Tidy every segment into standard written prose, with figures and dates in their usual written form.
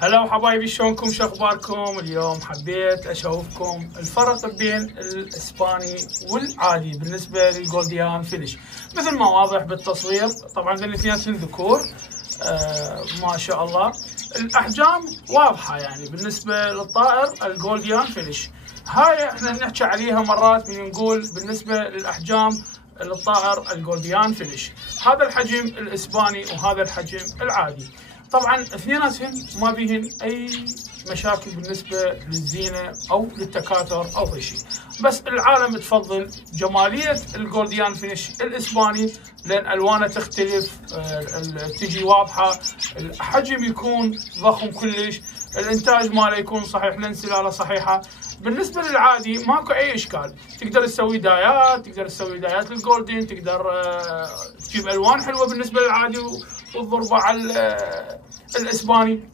هلا وحبايبي، شلونكم؟ شو اخباركم؟ اليوم حبيت اشوفكم الفرق بين الاسباني والعادي بالنسبه للجولديان فينيش. مثل ما واضح بالتصوير، طبعا الاثنين ذكور. ما شاء الله الاحجام واضحه، يعني بالنسبه للطائر الجولديان فينيش. هاي احنا نحكي عليها مرات من نقول بالنسبه للاحجام للطائر الجولديان فينيش، هذا الحجم الاسباني وهذا الحجم العادي. طبعا اثنيناتهم ما بيهن اي مشاكل بالنسبه للزينه او للتكاثر او اي شيء، بس العالم تفضل جماليه الجولديان فينيش الاسباني لان الوانه تختلف، تجي واضحه، الحجم يكون ضخم كلش، الانتاج ماله يكون صحيح لان سلاله صحيحه. بالنسبه للعادي ماكو اي اشكال، تقدر تسوي دايات، تقدر تسوي دايات للجولدين، تقدر تجيب الوان حلوه بالنسبه للعادي والضربه على الاسباني.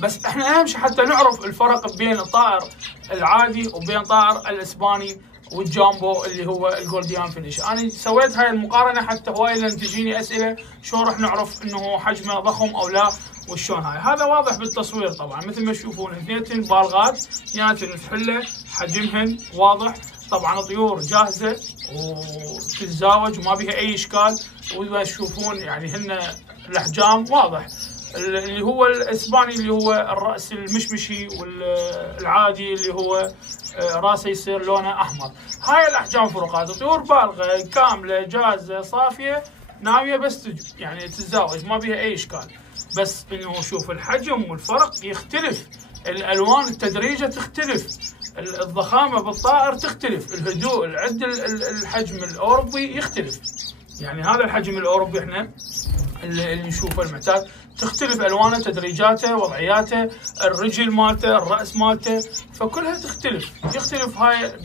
بس احنا اهم شيء حتى نعرف الفرق بين الطائر العادي وبين طائر الاسباني والجامبو اللي هو الجولديان فينيش. انا سويت هاي المقارنه حتى هواي لان تجيني اسئله شلون راح نعرف انه حجمه ضخم او لا وشلون هاي. هذا واضح بالتصوير طبعا مثل ما تشوفون، اثنين بالغات، اثنيناتن فحله، حجمهن واضح. طبعا طيور جاهزه وتتزاوج وما بيها اي اشكال، وما تشوفون يعني هن الاحجام واضح. اللي هو الاسباني اللي هو الراس المشمشي، والعادي اللي هو راسه يصير لونه احمر. هاي الاحجام فروقات، طيور بالغه كامله جاهزه صافيه ناويه بس يعني تتزاوج، ما بيها اي اشكال. بس انه شوف الحجم والفرق يختلف، الالوان التدريجه تختلف، الضخامه بالطائر تختلف، الهدوء العد الحجم الاوروبي يختلف. يعني هذا الحجم الاوروبي احنا اللي نشوفه المعتاد، تختلف الوانه، تدريجاته، وضعياته، الرجل مالته، الراس مالته، فكلها يختلف هاي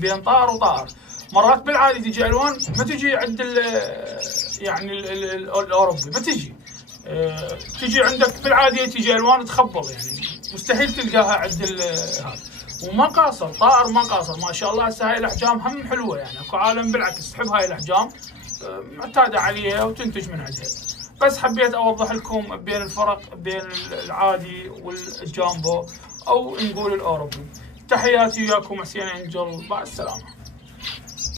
بين طائر وطائر. مرات بالعادي تجي الوان ما تجي عند يعني الاوروبي، ما تجي تجي عندك بالعادي تجي الوان تخبل، يعني مستحيل تلقاها عند هذا. وما قاصر طائر، ما قاصر ما شاء الله. هسه هاي الاحجام هم حلوه، يعني اكو عالم بالعكس تحب هاي الاحجام، معتاده عليها وتنتج من عندها. بس حبيت اوضح لكم بين الفرق بين العادي والجامبو او نقول الاوروبي. تحياتي وياكم حسين انجل، مع السلامه.